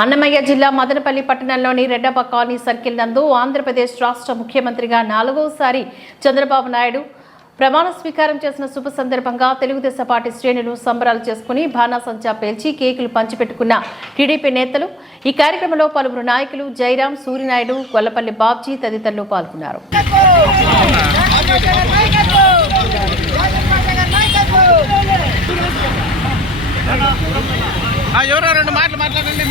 అన్నమయ్య జిల్లా మదనపల్లి పట్టణంలోని Reddappa colony circle నందు ఆంధ్రప్రదేశ్ రాష్ట్ర ముఖ్యమంత్రిగా 4వసారి చంద్రబాబు నాయుడు ప్రమాణ స్వీకారం చేసిన శుభ సందర్భంగా తెలుగుదేశం పార్టీ శ్రేణులు సంబరాలు చేసుకుని బాణాసంచా పేల్చి కేకులు పంచిపెట్టుకున్న టీడీపీ నేతలు ఈ కార్యక్రమంలో పలువురు నాయకులు జయరాం, సూరినాయుడు, గొల్లపల్లి బాబ్జీ తదితరులు పాల్గొన్నారు. ఎవరో రెండు మాటలు మాట్లాడండి.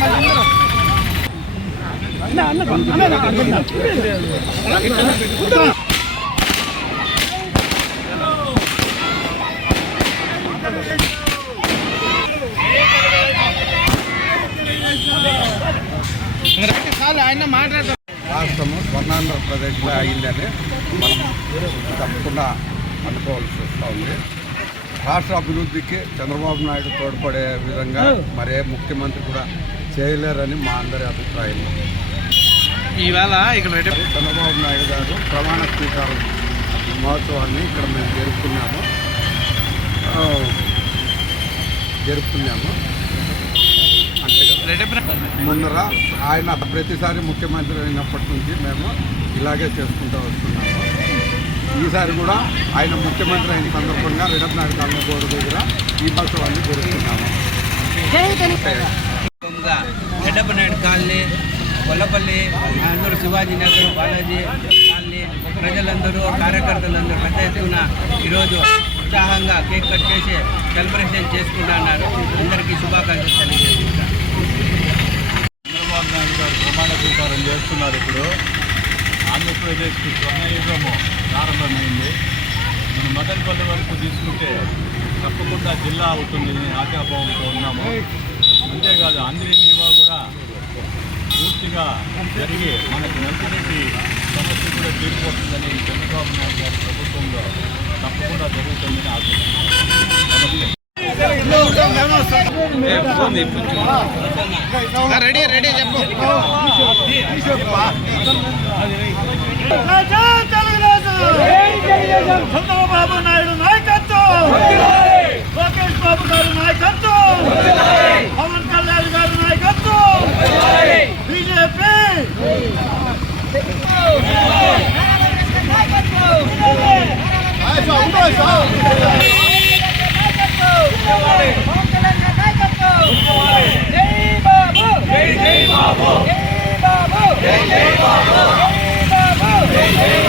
ఆయన మాట్లాడతాం. రాష్ట్రము స్వర్ణాంధ్రప్రదేశ్లో అయిందని మనం తప్పకుండా అనుకోవాల్సి వస్తూ ఉంది. రాష్ట్ర అభివృద్ధికి చంద్రబాబు నాయుడు తోడ్పడే విధంగా మరే ముఖ్యమంత్రి కూడా చేయలేరని మా అందరి అభిప్రాయం. ఈవేళ ఇక్కడ చంద్రబాబు నాయుడు గారు ప్రమాణ స్వీకారం మహోత్సవాన్ని ఇక్కడ మేము జరుపుకున్నాము. అంటే ముందర ఆయన ప్రతిసారి ముఖ్యమంత్రి అయినప్పటి నుంచి మేము ఇలాగే చేసుకుంటూ వస్తున్నాము. ఈసారి కూడా ఆయన ముఖ్యమంత్రి అయిన సందర్భంగా రెడ్డప్ప నాయుడు కాలనీ బోర్డు దగ్గర ఈ మహోత్సవాన్ని జరుపుతున్నాము. రెడ్డప్ప నాయుడు కాలనీ, గొల్లపల్లి, అందరూ శివాజీ నగర్, బాలాజీ కాలనీ ప్రజలందరూ, కార్యకర్తలందరూ పెద్ద ఎత్తున ఈరోజు ఉత్సాహంగా కేక్ కట్ చేసి సెలబ్రేషన్ చేసుకుంటున్నారు. అందరికీ శుభాకాంక్షలు తెలియజేస్తున్నారు. చంద్రబాబు నాయుడు గారు ప్రమాణ స్వీకారం చేస్తున్నారు. ఇప్పుడు ఆంధ్రప్రదేశ్కి స్వర్ణయుగము ప్రారంభమైంది. మనం మదనపల్లి వరకు తీసుకుంటే తప్పకుండా జిల్లా అవుతుందని ఆశాభావంతో ఉన్నాము. అంతేకాదు ఆంధ్రీనివా కూడా పూర్తిగా జరిగి మనకు మంచినీటి సమస్య కూడా తీరిపోతుందని చంద్రబాబు నాయుడు గారి ప్రభుత్వంలో తప్పకుండా జరుగుతుందని ఆశిస్తున్నాం. రెడీ చెప్పు. చంద్రబాబు నాయుడు నాయకత్వం, లోకేష్ బాబు గారి నాయకత్వం, పవన్ కళ్యాణ్ గారి నాయకత్వం, బీజేపీ జై బాబు, జై బాబు, జై బాబు, జై బాబు, జై బాబు.